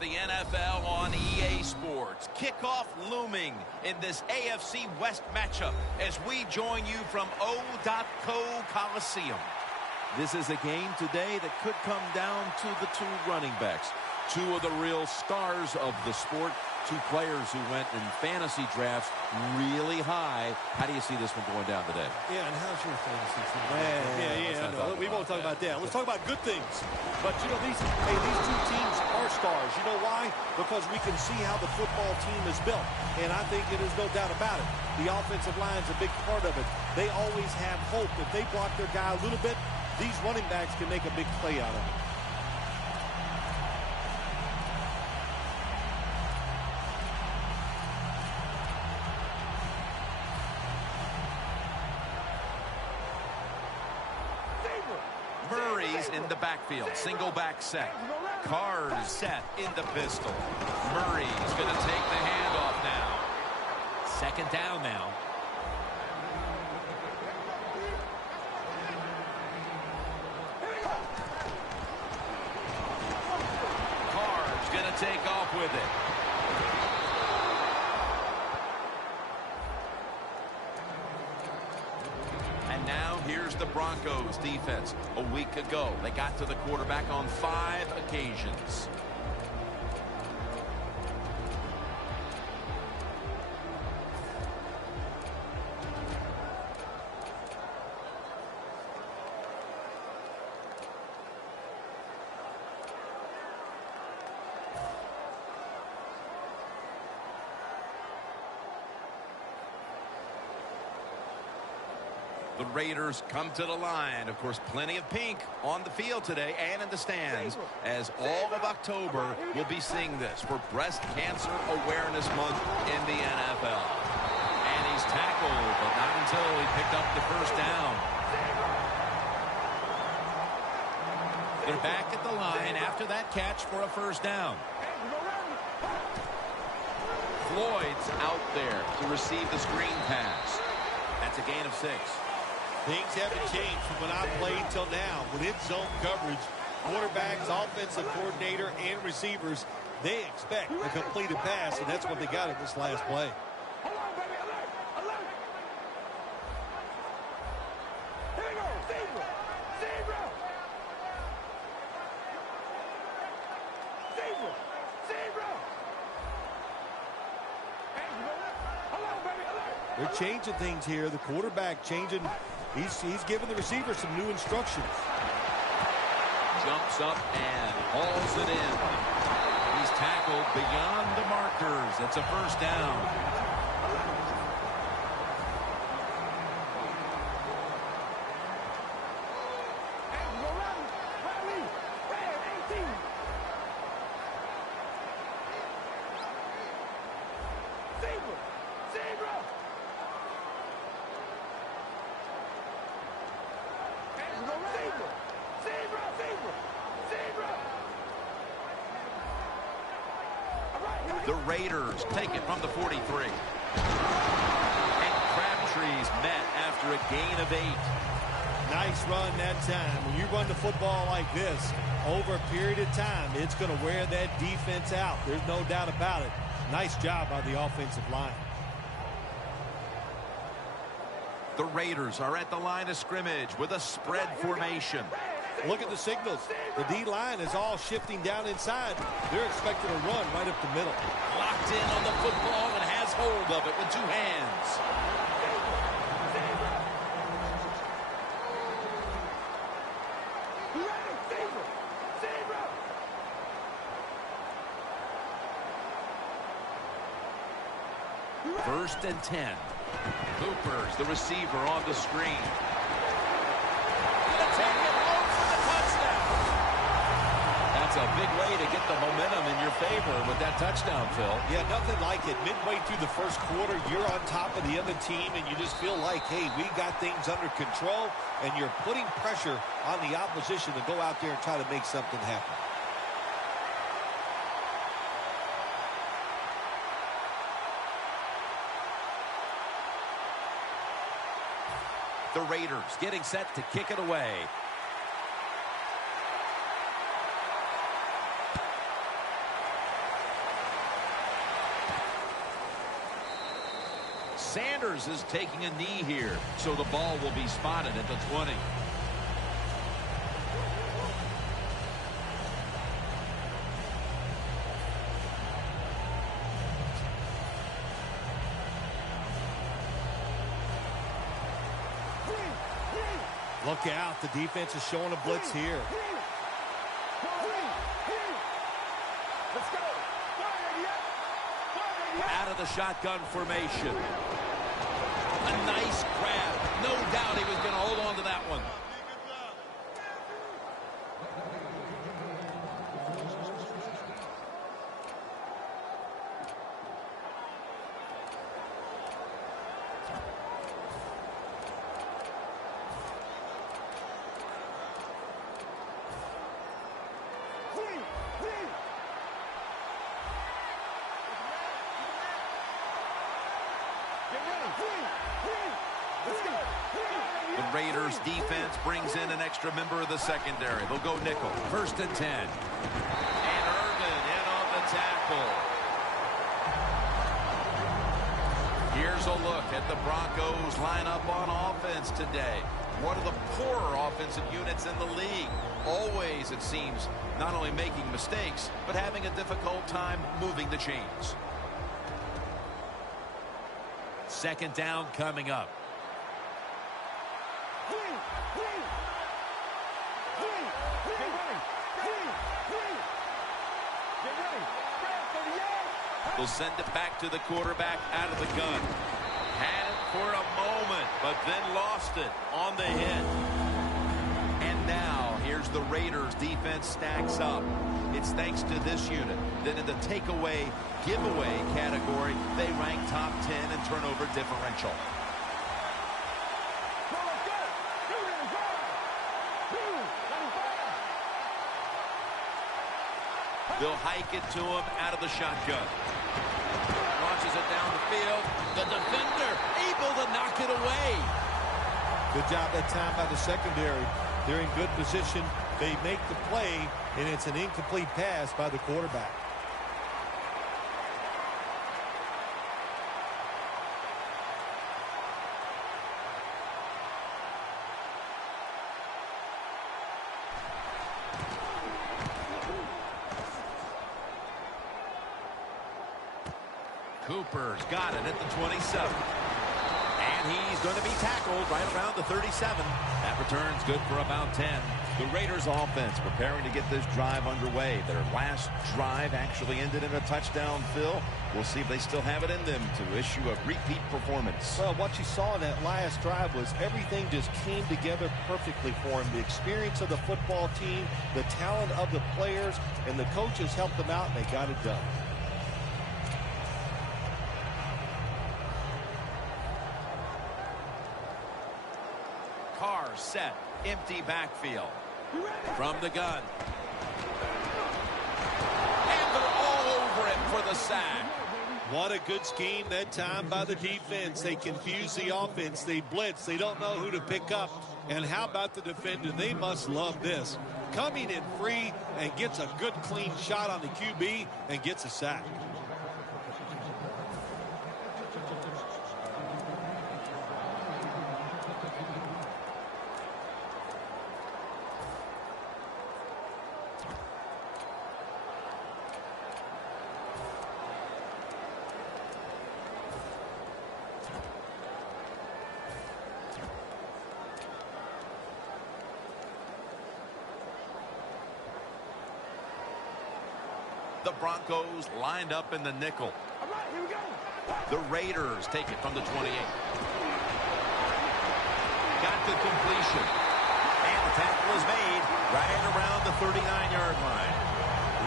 the NFL on EA Sports. Kickoff looming in this AFC West matchup as we join you from O.Co Coliseum. This is a game today that could come down to the two running backs. Two of the real stars of the sport. Two players who went in fantasy drafts really high. How do you see this one going down today? Yeah, and how's your fantasy team? Yeah. We won't talk about that. Let's talk about good things. But, you know, these two teams are stars. You know why? Because we can see how the football team is built. And I think it is no doubt about it. The offensive line is a big part of it. They always have hope. If they block their guy a little bit, these running backs can make a big play out of it. Murray's in the backfield. Single back set. Carr's set in the pistol. Murray's going to take the handoff now. Second down now. Carr's going to take off with it. And now here's the Broncos defense. A week ago, they got to the quarterback on 5 occasions. The Raiders come to the line. Of course, plenty of pink on the field today and in the stands, as all of October will be seeing this for Breast Cancer Awareness Month in the NFL. And he's tackled, but not until he picked up the first down. They're back at the line after that catch for a first down. Floyd's out there to receive the screen pass. That's a gain of 6. Things haven't changed from when I played till now. With its zone coverage, quarterbacks, offensive coordinator, and receivers, they expect a completed pass, and that's what they got in this last play. They're changing things here. The quarterback changing. He's giving the receiver some new instructions. Jumps up and hauls it in. He's tackled beyond the markers. It's a first down. The Raiders take it from the 43. And Crabtree's met after a gain of 8. Nice run that time. When you run the football like this, over a period of time, it's going to wear that defense out. There's no doubt about it. Nice job by the offensive line. The Raiders are at the line of scrimmage with a spread formation. Look at the signals. The D-line is all shifting down inside. They're expecting a run right up the middle. Locked in on the football and has hold of it with 2 hands. First and 10. Cooper's the receiver on the screen. Gonna take it home for the touchdown. That's a big way to get the momentum in your favor with that touchdown, Phil. Yeah, nothing like it. Midway through the first quarter, you're on top of the other team, and you just feel like, hey, we got things under control, and you're putting pressure on the opposition to go out there and try to make something happen. The Raiders getting set to kick it away. Sanders is taking a knee here, so the ball will be spotted at the 20. Look out. The defense is showing a blitz here. Out of the shotgun formation. A nice grab. No doubt he was going to hold on to that one. The Raiders defense brings in an extra member of the secondary. They'll go nickel. 1st and 10. And Irvin in on the tackle. Here's a look at the Broncos lineup on offense today. One of the poorer offensive units in the league. Always, it seems, not only making mistakes, but having a difficult time moving the chains. 2nd down coming up. They'll send it back to the quarterback out of the gun. Had it for a moment, but then lost it on the hit. And now, here's the Raiders defense stacks up. It's thanks to this unit that in the takeaway, giveaway category, they rank top 10 in turnover differential. They'll hike it to him out of the shotgun. Launches it down the field. The defender able to knock it away. Good job that time by the secondary. They're in good position. They make the play, and it's an incomplete pass by the quarterback. Cooper's got it at the 27. And he's going to be tackled right around the 37. That return's good for about 10. The Raiders offense preparing to get this drive underway. Their last drive actually ended in a touchdown, Phil. We'll see if they still have it in them to issue a repeat performance. Well, what you saw in that last drive was everything just came together perfectly for him. The experience of the football team, the talent of the players, and the coaches helped them out, and they got it done. Carr set, empty backfield. From the gun. And they're all over him for the sack. What a good scheme that time by the defense. They confuse the offense. They blitz. They don't know who to pick up. And how about the defender? They must love this. Coming in free and gets a good clean shot on the QB and gets a sack. The Broncos lined up in the nickel. All right, here we go. The Raiders take it from the 28. Got the completion. And the tackle is made right around the 39-yard line.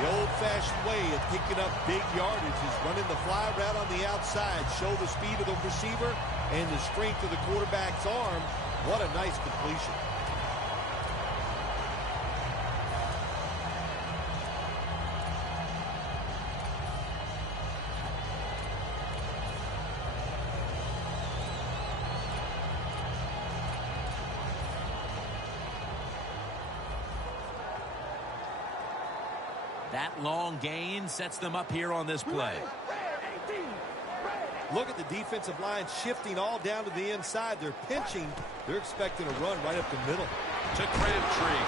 The old-fashioned way of picking up big yardage is running the fly route on the outside. Show the speed of the receiver and the strength of the quarterback's arm. What a nice completion. That long gain sets them up here on this play. Look at the defensive line shifting all down to the inside. They're pinching. They're expecting a run right up the middle. To Crabtree.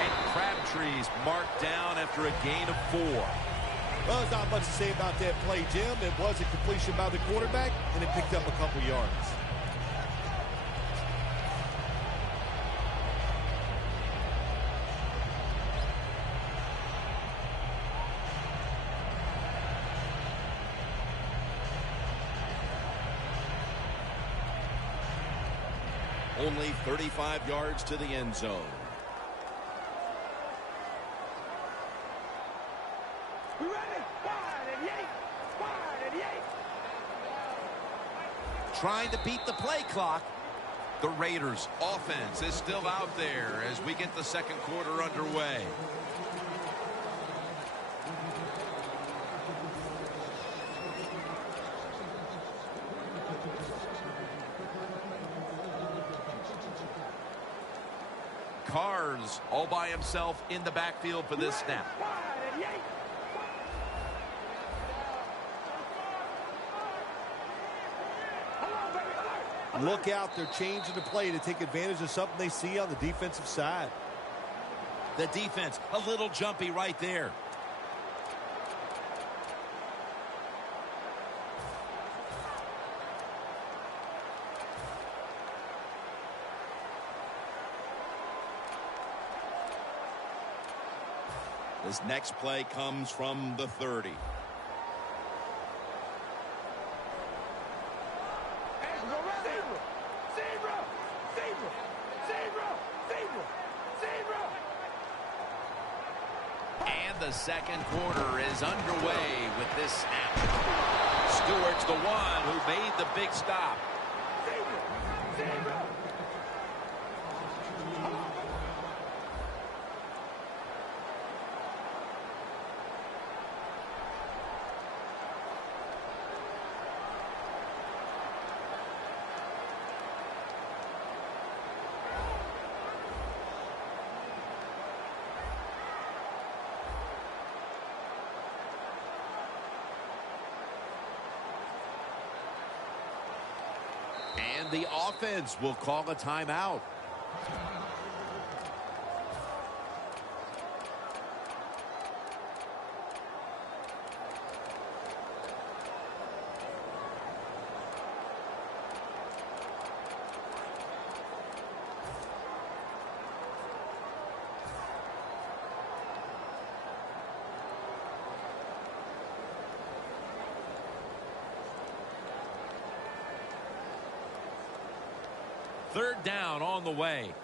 And Crabtree's marked down after a gain of 4. Well, there's not much to say about that play, Jim. It was a completion by the quarterback, and it picked up a couple yards. Only 35 yards to the end zone. Trying to beat the play clock. The Raiders offense is still out there as we get the second quarter underway. Carrs all by himself in the backfield for this snap. Look out, they're changing the play to take advantage of something they see on the defensive side. The defense, a little jumpy right there. This next play comes from the 30. And the second quarter is underway with this snap. Stewart's the one who made the big stop. And the offense will call a timeout. Third down on the way.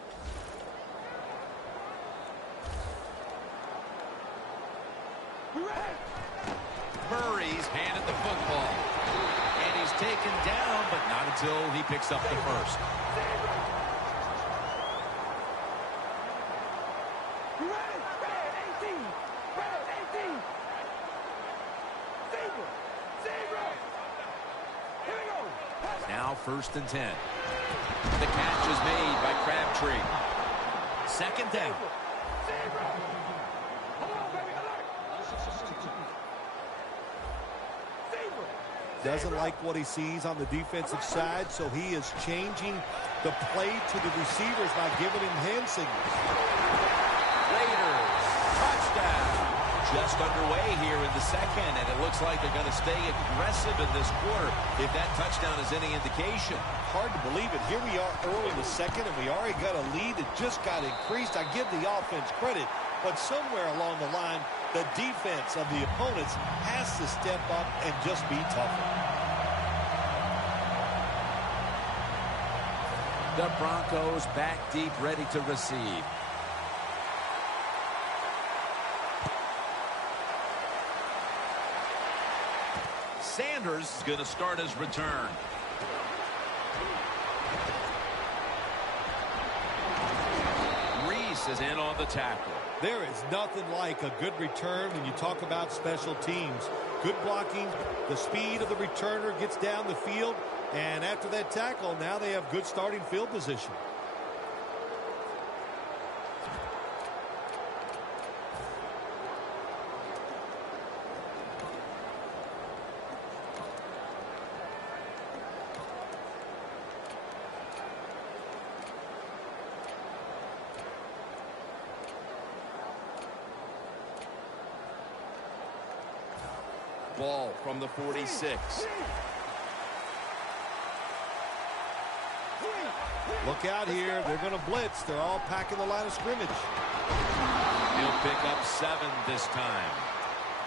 Murray's handed the football. And he's taken down, but not until he picks up the first. Now 1st and 10. The catch is made by Crabtree. Second down. Doesn't like what he sees on the defensive side, so he is changing the play to the receivers by giving him hand signals. Raiders, touchdown. Just underway here in the second, and it looks like they're going to stay aggressive in this quarter if that touchdown is any indication. Hard to believe it. Here we are early in the second, and we already got a lead that just got increased. I give the offense credit, but somewhere along the line, the defense of the opponents has to step up and just be tougher. The Broncos back deep, ready to receive. Sanders is going to start his return. Reese is in on the tackle. There is nothing like a good return when you talk about special teams. Good blocking, the speed of the returner gets down the field, and after that tackle, now they have good starting field position. ball from the 46. Look out here. They're going to blitz. They're all packing the line of scrimmage. He'll pick up 7 this time.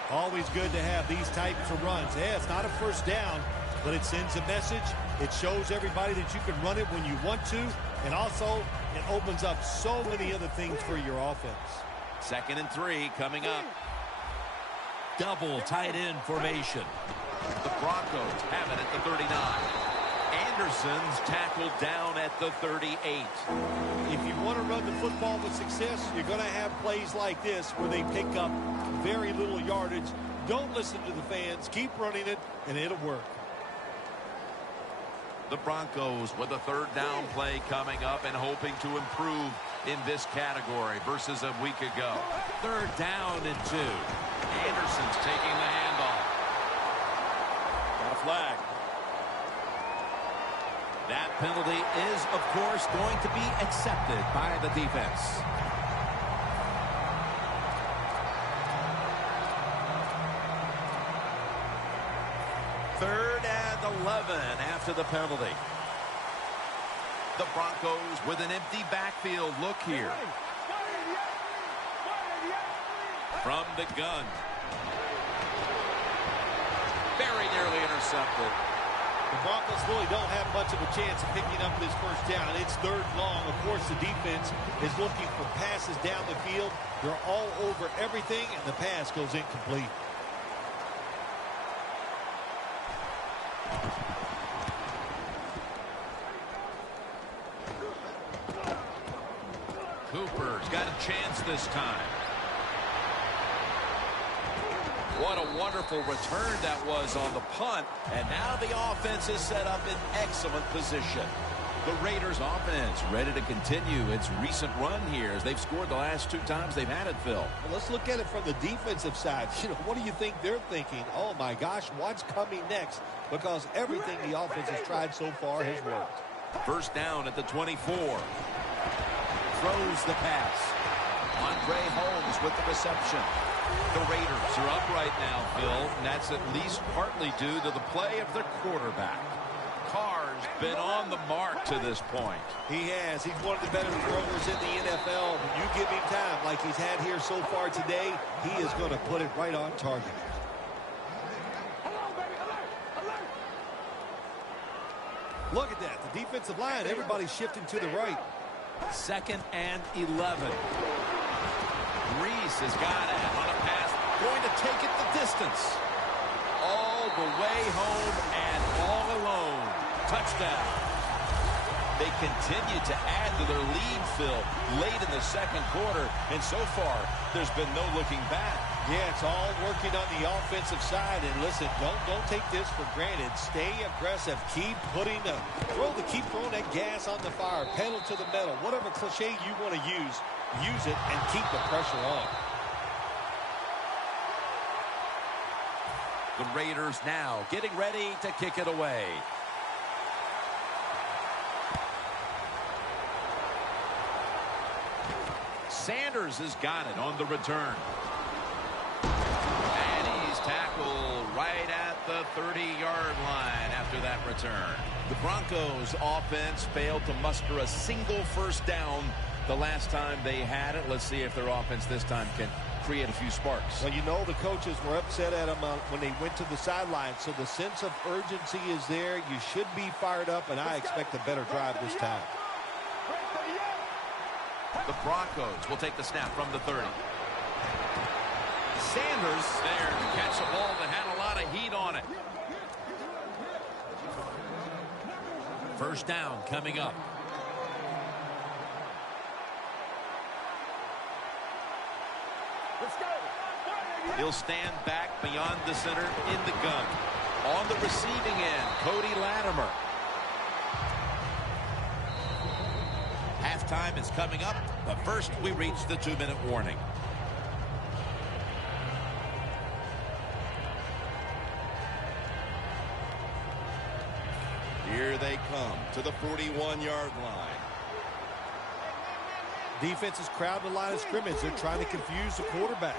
Always good to have these types of runs. Yeah, it's not a first down, but it sends a message. It shows everybody that you can run it when you want to, and also it opens up so many other things for your offense. 2nd and 3 coming up. Double tight end formation. The Broncos have it at the 39. Anderson's tackled down at the 38. If you want to run the football with success, you're going to have plays like this where they pick up very little yardage. Don't listen to the fans. Keep running it, and it'll work. The Broncos with a 3rd down play coming up and hoping to improve in this category versus a week ago. 3rd down and 2. Anderson's taking the handoff. Got a flag. That penalty is, of course, going to be accepted by the defense. Third and 11 after the penalty. The Broncos with an empty backfield look here. From the gun. Very nearly intercepted. The Broncos really don't have much of a chance of picking up this first down. It's 3rd and long. Of course, the defense is looking for passes down the field. They're all over everything, and the pass goes incomplete. Cooper's got a chance this time. What a wonderful return that was on the punt. And now the offense is set up in excellent position. The Raiders offense ready to continue its recent run here as they've scored the last 2 times they've had it, Phil. Well, let's look at it from the defensive side. What do you think they're thinking? Oh, my gosh, what's coming next? Because everything the offense has tried so far has worked. 1st down at the 24. Throws the pass. Andre Holmes with the reception. The Raiders are up right now, Phil, and that's at least partly due to the play of their quarterback. Carr's been on the mark to this point. He has. He's one of the better throwers in the NFL. When you give him time like he's had here so far today, he is going to put it right on target. Look at that. The defensive line, everybody's shifting to the right. 2nd and 11. Reese has got it on a pass. Going to take it the distance. All the way home and all alone. Touchdown. They continue to add to their lead, Phil, late in the 2nd quarter. And so far, there's been no looking back. Yeah, it's all working on the offensive side. And listen, don't take this for granted. Stay aggressive. Keep throwing that gas on the fire. Pedal to the metal. Whatever cliche you want to use it and keep the pressure on. The Raiders now getting ready to kick it away. Sanders has got it on the return. And he's tackled right at the 30-yard line after that return. The Broncos offense failed to muster a single 1st down the last time they had it. Let's see if their offense this time can create a few sparks. Well, you know the coaches were upset at them when they went to the sideline, so the sense of urgency is there. You should be fired up, and I expect a better drive this time. The Broncos will take the snap from the 30. Sanders there to catch a ball that had a lot of heat on it. 1st down coming up. He'll stand back beyond the center in the gun. On the receiving end, Cody Latimer. Halftime is coming up, but first we reach the 2-minute warning. Here they come to the 41-yard line. Defense is crowding the line of scrimmage. They're trying to confuse the quarterback.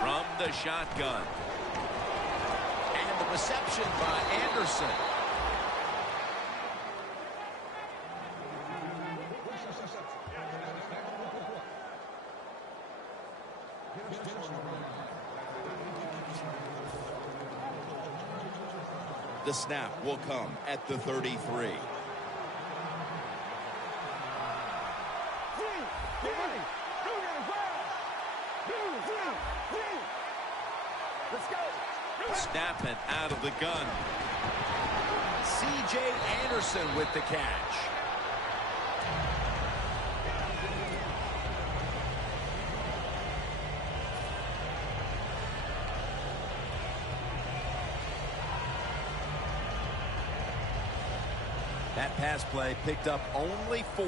From the shotgun. And the reception by Anderson. The snap will come at the 33. Snapping out of the gun. C.J. Anderson with the catch. That pass play picked up only 4.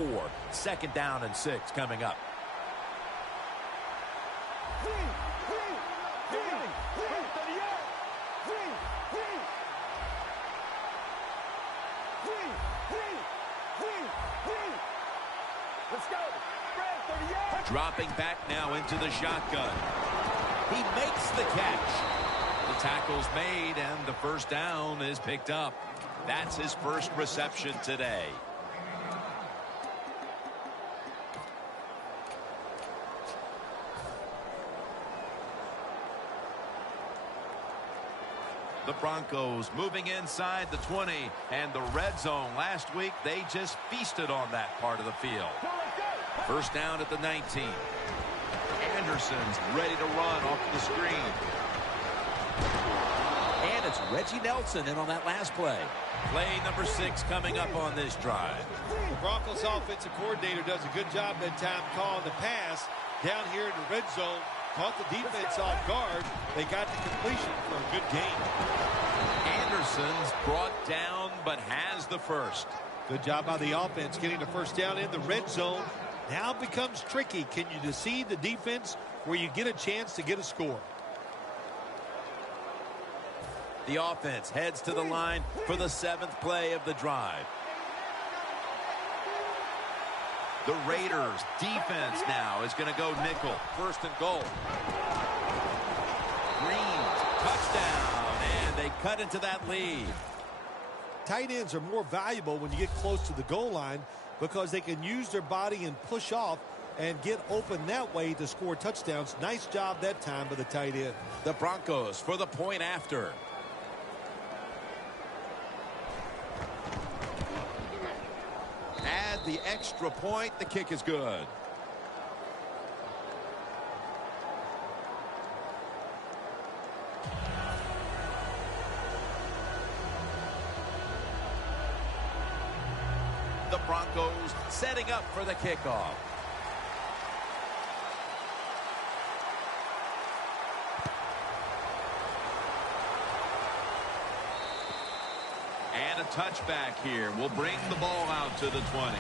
2nd down and 6 coming up. Dropping back now into the shotgun. He makes the catch. The tackle's made and the first down is picked up. That's his first reception today. The Broncos moving inside the 20 and the red zone. Last week, they just feasted on that part of the field. First down at the 19. Anderson's ready to run off the screen. And it's Reggie Nelson in on that last play. Play number 6 coming up on this drive. The Broncos offensive coordinator does a good job that time calling the pass down here in the red zone. Caught the defense off guard. They got the completion for a good game. Anderson's brought down but has the first. Good job by the offense getting the first down in the red zone. Now it becomes tricky. Can you deceive the defense where you get a chance to get a score? The offense heads to the line for the 7th play of the drive. The Raiders defense now is going to go nickel. 1st and goal. Green, touchdown, and they cut into that lead. Tight ends are more valuable when you get close to the goal line because they can use their body and push off and get open that way to score touchdowns. Nice job that time by the tight end. The Broncos for the point after. Add the extra point. The kick is good. The Broncos setting up for the kickoff. And a touchback here will bring the ball out to the 20.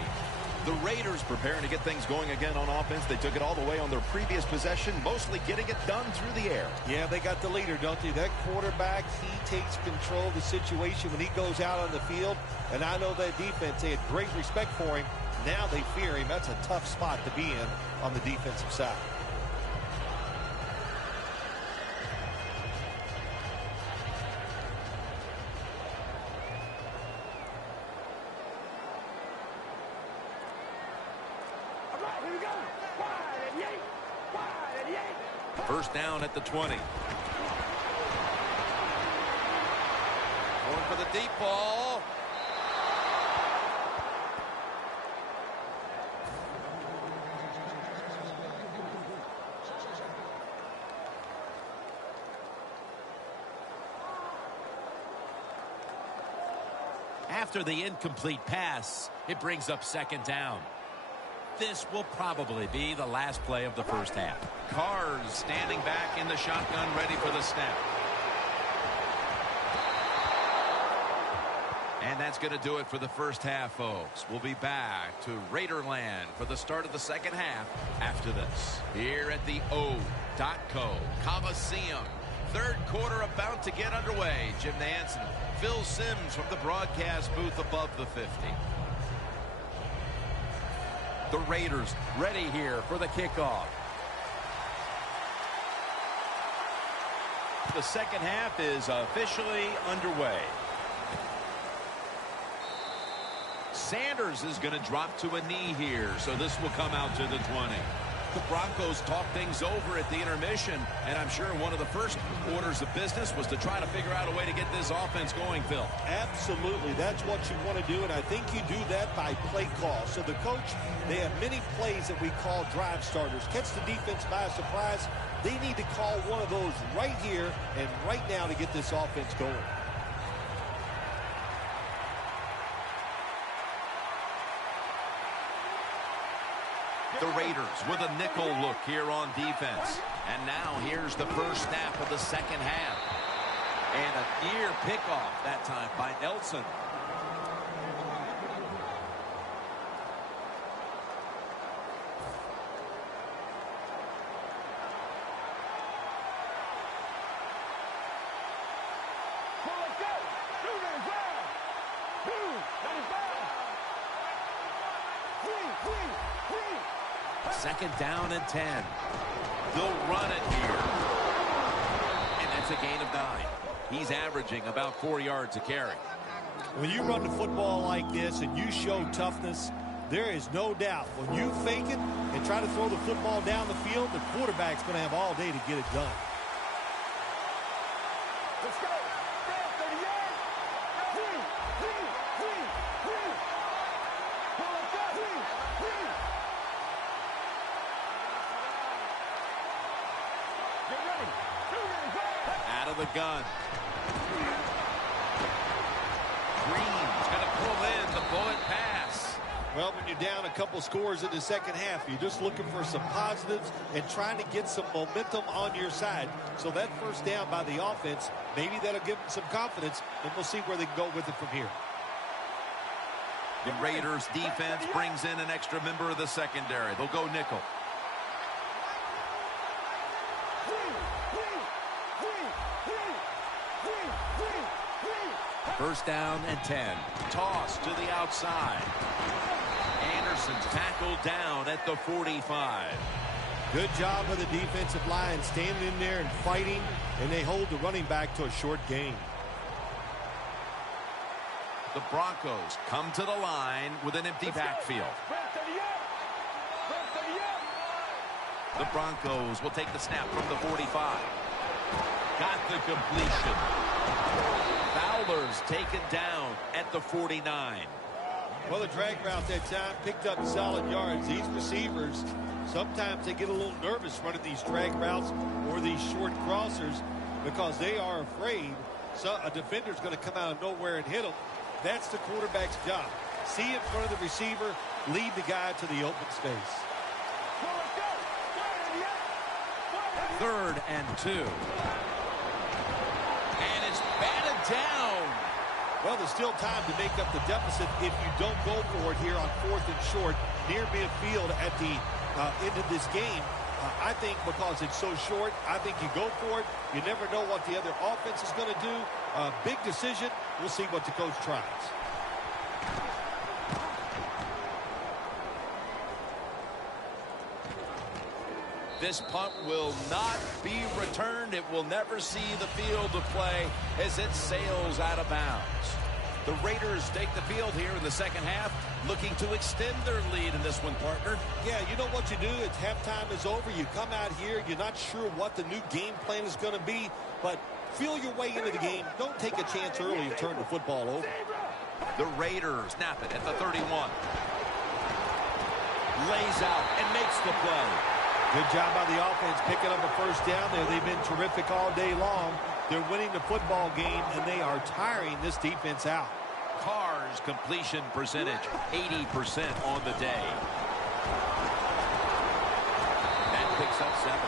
The Raiders preparing to get things going again on offense. They took it all the way on their previous possession, mostly getting it done through the air. Yeah, they got the leader, don't they? That quarterback, he takes control of the situation when he goes out on the field. And I know that defense, they had great respect for him. Now they fear him. That's a tough spot to be in on the defensive side. First down at the 20. Going for the deep ball. After the incomplete pass, it brings up 2nd down. This will probably be the last play of the first half. Carrs standing back in the shotgun, ready for the snap. And that's going to do it for the first half, folks. We'll be back to Raiderland for the start of the second half after this. Here at the O.co Coliseum. Third quarter about to get underway. Jim Nance and Phil Simms from the broadcast booth above the 50. The Raiders ready here for the kickoff. the second half is officially underway. Sanders is going to drop to a knee here, so this will come out to the 20. The Broncos talked things over at the intermission, and I'm sure one of the first orders of business was to try to figure out a way to get this offense going, Phil. Absolutely. That's what you want to do, and I think you do that by play call. So the coach, they have many plays that we call drive starters. Catch the defense by surprise. They need to call one of those right here and right now to get this offense going. The Raiders with a nickel look here on defense. And now here's the first snap of the second half. And a near pickoff that time by Nelson. Second down and 10. They'll run it here. And that's a gain of 9. He's averaging about 4 yards a carry. When you run the football like this and you show toughness, there is no doubt when you fake it and try to throw the football down the field, the quarterback's going to have all day to get it done. Let's go. Out of the gun. Green's going to pull in the bullet pass. Well, when you're down a couple scores in the second half, you're just looking for some positives and trying to get some momentum on your side. So that first down by the offense, maybe that'll give them some confidence, and we'll see where they can go with it from here. The Raiders defense brings in an extra member of the secondary. They'll go nickel. First down and 10. Toss to the outside. Anderson's tackled down at the 45. Good job of the defensive line standing in there and fighting, and they hold the running back to a short gain. The Broncos come to the line with an empty backfield. The Broncos will take the snap from the 45. Got the completion. Fowler's taken down at the 49. Well, the drag route that time picked up solid yards. These receivers, sometimes they get a little nervous running these drag routes or these short crossers because they are afraid a defender's going to come out of nowhere and hit them. That's the quarterback's job. See in front of the receiver, lead the guy to the open space. 3rd and 2. And it's batted down. Well, there's still time to make up the deficit if you don't go for it here on 4th and short near midfield at the end of this game. I think because it's so short, I think you go for it. You never know what the other offense is going to do. Big decision. We'll see what the coach tries. This punt will not be returned. It will never see the field of play as it sails out of bounds. The Raiders take the field here in the second half, looking to extend their lead in this one, partner. Yeah, you know what you do? It's halftime is over. You come out here. You're not sure what the new game plan is going to be, but feel your way into the game. Don't take a chance early and turn the football over. The Raiders snap it at the 31. Lays out and makes the play. Good job by the offense picking up a first down there. They've been terrific all day long. They're winning the football game, and they are tiring this defense out. Carr's completion percentage, 80% on the day. That picks up 7.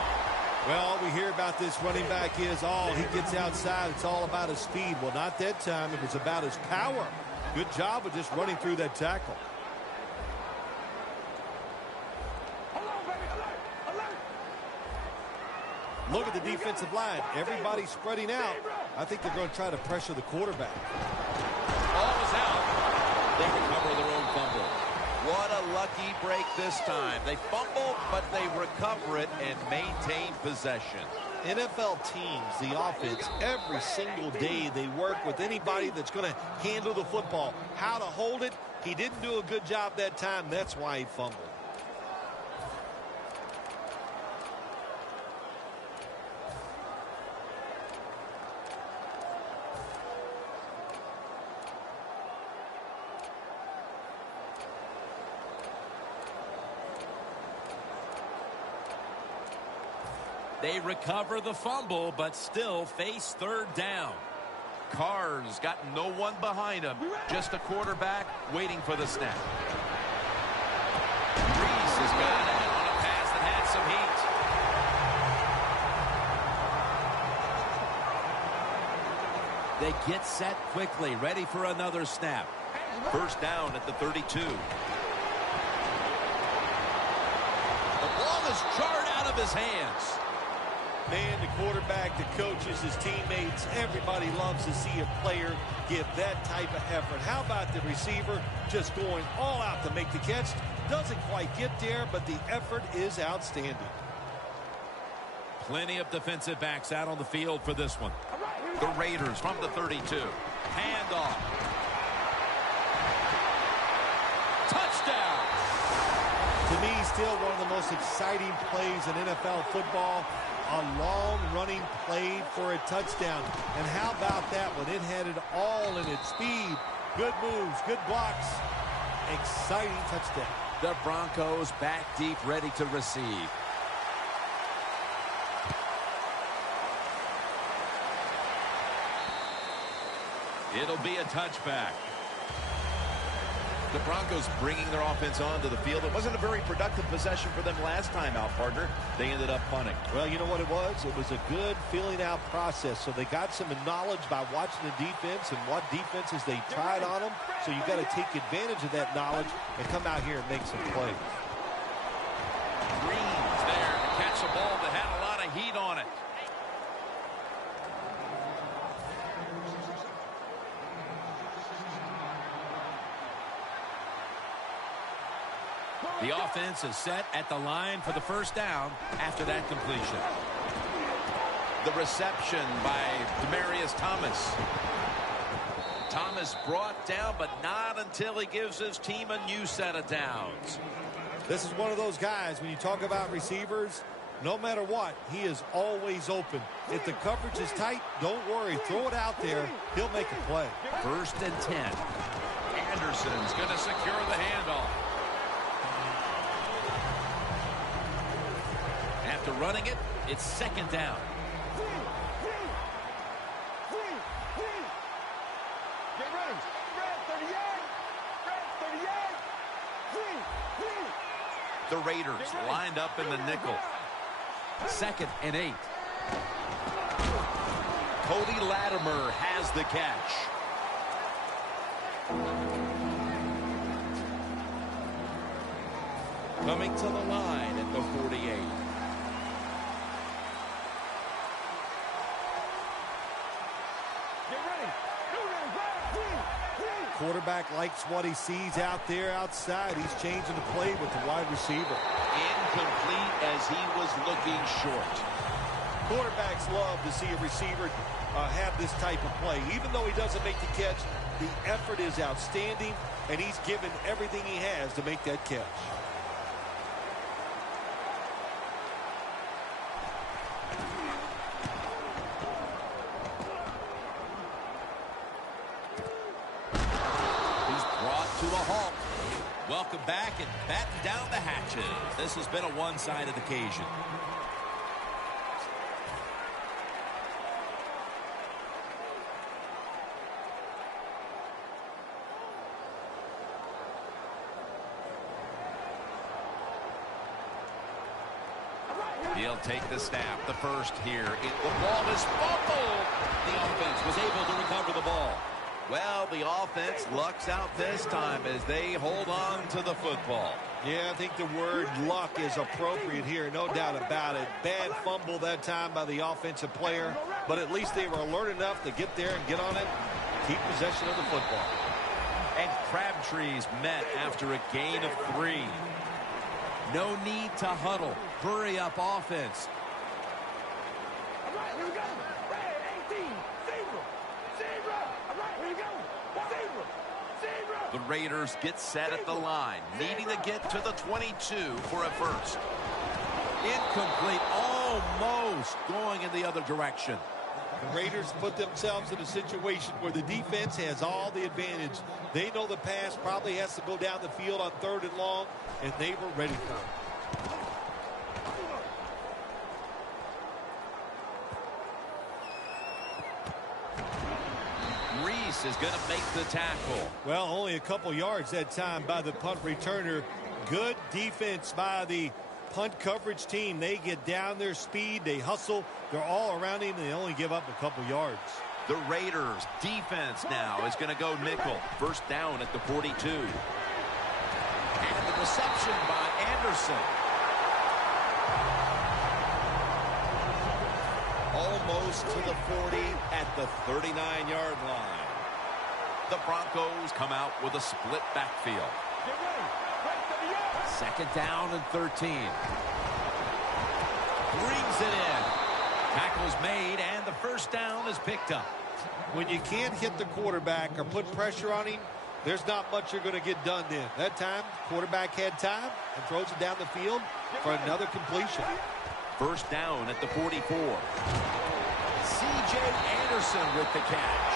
Well, all we hear about this running back is, he gets outside. It's all about his speed. Well, not that time. It was about his power. Good job of just running through that tackle. Look at the defensive line. Everybody's spreading out. I think they're going to try to pressure the quarterback. Ball is out. They recover their own fumble. What a lucky break this time. They fumble, but they recover it and maintain possession. NFL teams, the offense, every single day they work with anybody that's going to handle the football. How to hold it, he didn't do a good job that time. That's why he fumbled. They recover the fumble, but still face third down. Carr's got no one behind him. Just a quarterback waiting for the snap. Reese has got it on a pass that had some heat. They get set quickly, ready for another snap. First down at the 32. The ball is jarred out of his hands. Man, the quarterback, the coaches, his teammates, everybody loves to see a player give that type of effort. How about the receiver just going all out to make the catch? Doesn't quite get there, but the effort is outstanding. Plenty of defensive backs out on the field for this one. The Raiders from the 32. Handoff. Touchdown. To me, still one of the most exciting plays in NFL football. A long running play for a touchdown. And how about that one? It had it all in its speed. Good moves, good blocks. Exciting touchdown. The Broncos back deep, ready to receive. It'll be a touchback. The Broncos bringing their offense onto the field. It wasn't a very productive possession for them last time out, partner. They ended up punting. Well, you know what it was? It was a good filling out process. So they got some knowledge by watching the defense and what defenses they tried on them. So you got to take advantage of that knowledge and come out here and make some plays. Green's there to catch a ball that had a lot of heat on it. The offense is set at the line for the first down after that completion. The reception by Demaryius Thomas. Thomas brought down, but not until he gives his team a new set of downs. This is one of those guys, when you talk about receivers, no matter what, he is always open. If the coverage is tight, don't worry. Throw it out there. He'll make a play. 1st and 10. Anderson's going to secure the handoff. After running it, it's 2nd down. The Raiders lined up in the nickel. 2nd and 8. Cody Latimer has the catch. Coming to the line at the 48. Quarterback likes what he sees out there outside. He's changing the play with the wide receiver. Incomplete as he was looking short. Quarterbacks love to see a receiver have this type of play. Even though he doesn't make the catch, the effort is outstanding, and he's given everything he has to make that catch. Welcome back and batten down the hatches. This has been a one-sided occasion. He'll take the snap, the first here. The ball is fumbled. The offense was able to recover the ball. Well, the offense lucks out this time as they hold on to the football. Yeah, I think the word luck is appropriate here, no doubt about it. Bad fumble that time by the offensive player, but at least they were alert enough to get there and get on it, keep possession of the football. And Crabtree's met after a gain of 3. No need to huddle. Hurry up offense. The Raiders get set at the line, needing to get to the 22 for a first. Incomplete, almost going in the other direction. The Raiders put themselves in a situation where the defense has all the advantage. They know the pass probably has to go down the field on 3rd and long, and they were ready for it. Reese is going to make the tackle. Well, only a couple yards that time by the punt returner. Good defense by the punt coverage team. They get down their speed. They hustle. They're all around him. They only give up a couple yards. The Raiders defense now is going to go nickel. First down at the 42. And the reception by Anderson. Almost to the 40 at the 39-yard line. The Broncos come out with a split backfield. Second down and 13. Brings it in. Tackle's made, and the first down is picked up. When you can't hit the quarterback or put pressure on him, there's not much you're going to get done then. That time, quarterback had time and throws it down the field for another completion. First down at the 44. C.J. Anderson with the catch.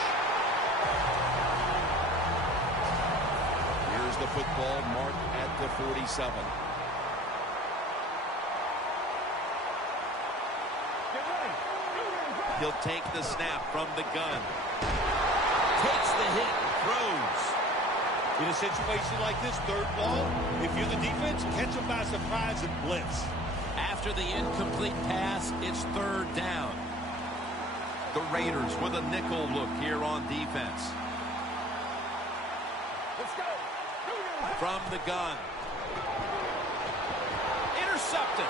Here's the football marked at the 47. He'll take the snap from the gun. Takes the hit, throws. In a situation like this, 3rd and long, if you're the defense, catch them by surprise and blitz. After the incomplete pass, it's 3rd down. The Raiders with a nickel look here on defense. Let's go. From the gun. Intercepted.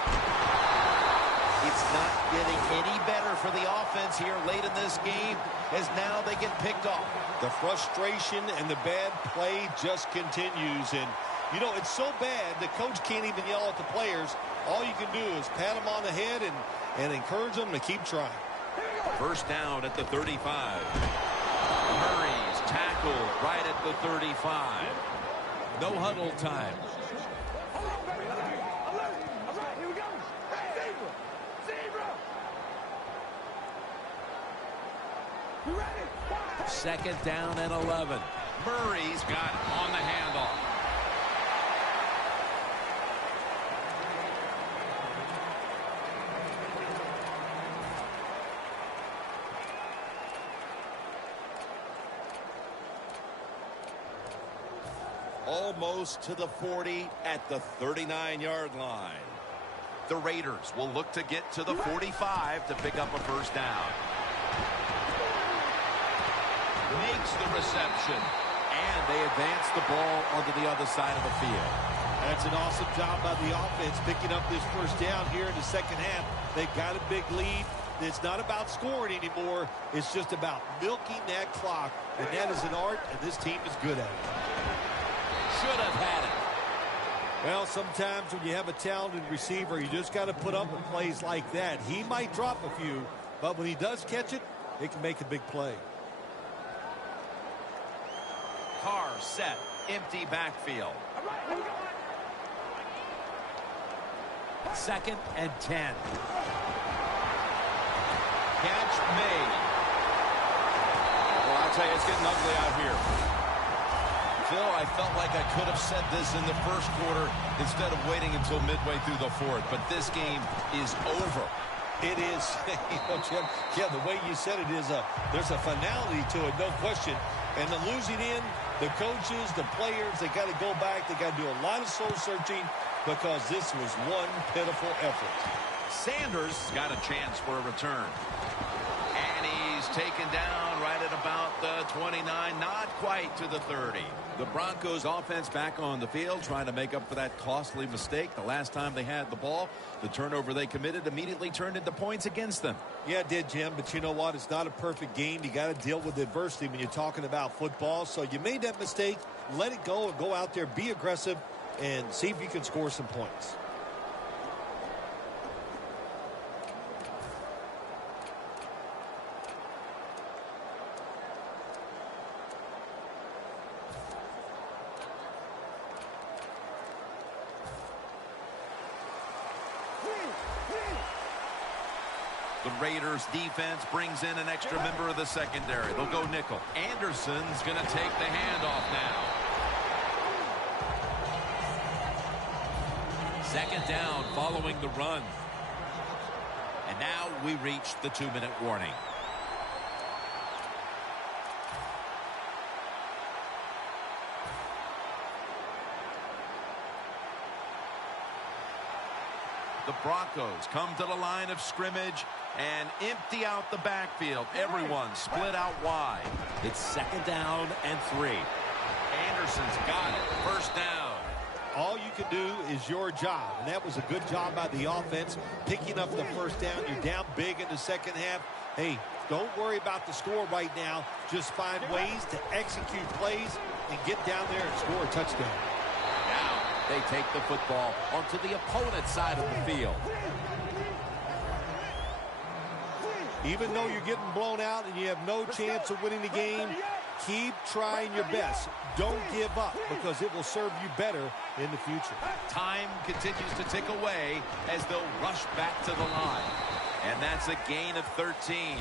It's not getting any better for the offense here late in this game, as now they get picked off. The frustration and the bad play just continues. And, you know, it's so bad the coach can't even yell at the players. All you can do is pat them on the head and encourage them to keep trying. First down at the 35. Murray's tackled right at the 35. No huddle time. Second down and 11. Murray's got on the handoff. Almost to the 40 at the 39-yard line. The Raiders will look to get to the 45 to pick up a first down. Makes the reception, and they advance the ball onto the other side of the field. That's an awesome job by the offense picking up this first down here in the second half. They've got a big lead. It's not about scoring anymore. It's just about milking that clock, and that is an art, and this team is good at it. Should have had it. Well, sometimes when you have a talented receiver, you just got to put up with plays like that. He might drop a few, but when he does catch it, it can make a big play. Carr set, empty backfield. Second and 10. Catch made. Well, I'll tell you, it's getting ugly out here. Phil, I felt like I could have said this in the first quarter instead of waiting until midway through the fourth, but this game is over. It is, you know, Jim, yeah, the way you said it is there's a finality to it, no question. And the losing in, the coaches, the players, they got to go back. They got to do a lot of soul searching because this was one pitiful effort. Sanders got a chance for a return. And he's taken down right at about the 29, not quite to the 30. The Broncos offense back on the field trying to make up for that costly mistake. The last time they had the ball, the turnover they committed immediately turned into points against them. Yeah, it did, Jim, but you know what? It's not a perfect game. You got to deal with adversity when you're talking about football. So you made that mistake, let it go, and go out there, be aggressive, and see if you can score some points. The Raiders defense brings in an extra member of the secondary. They'll go nickel. Anderson's going to take the handoff now. Second down following the run. And now we reach the 2-minute warning. The Broncos come to the line of scrimmage and empty out the backfield. Everyone split out wide. It's second down and 3. Anderson's got it. First down. All you can do is your job, and that was a good job by the offense, picking up the first down. You're down big in the second half. Hey, don't worry about the score right now. Just find ways to execute plays and get down there and score a touchdown. Now they take the football onto the opponent's side of the field. Even though you're getting blown out and you have no chance of winning the game, keep trying your best. Don't give up, because it will serve you better in the future. Time continues to tick away as they'll rush back to the line. And that's a gain of 13.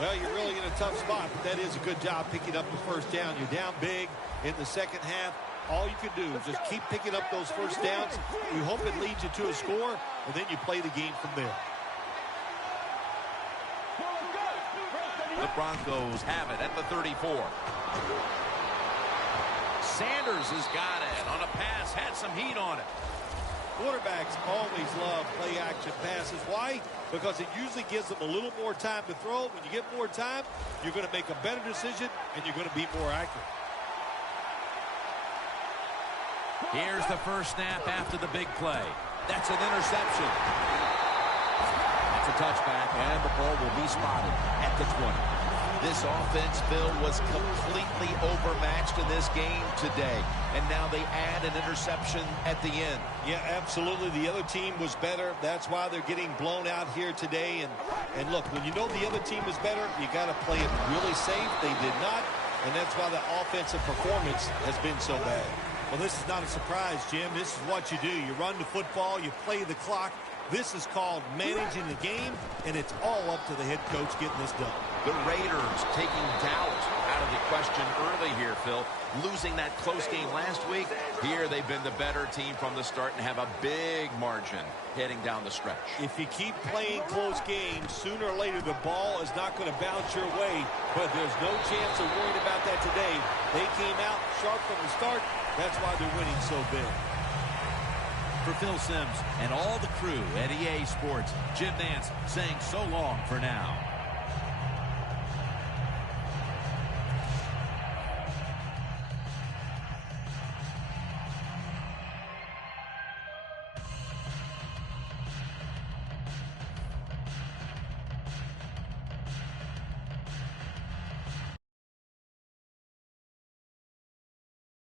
Well, you're really in a tough spot, but that is a good job picking up the first down. You're down big in the second half. All you can do is just keep picking up those first downs. You hope it leads you to a score, and then you play the game from there. The Broncos have it at the 34. Sanders has got it on a pass, had some heat on it. Quarterbacks always love play-action passes. Why? Because it usually gives them a little more time to throw. When you get more time, you're going to make a better decision, and you're going to be more accurate. Here's the first snap after the big play. That's an interception. That's a touchback, and the ball will be spotted at the 20. This offense, Phil, was completely overmatched in this game today. And now they add an interception at the end. Yeah, absolutely. The other team was better. That's why they're getting blown out here today. And look, when you know the other team is better, you got to play it really safe. They did not. And that's why the offensive performance has been so bad. Well, this is not a surprise, Jim. This is what you do. You run the football, you play the clock. This is called managing the game, and it's all up to the head coach getting this done. The Raiders taking doubt out of the question early here, Phil. Losing that close game last week. Here they've been the better team from the start and have a big margin heading down the stretch. If you keep playing close games, sooner or later the ball is not going to bounce your way. But there's no chance of worrying about that today. They came out sharp from the start. That's why they're winning so big. For Phil Simms and all the crew at EA Sports, Jim Nance saying so long for now.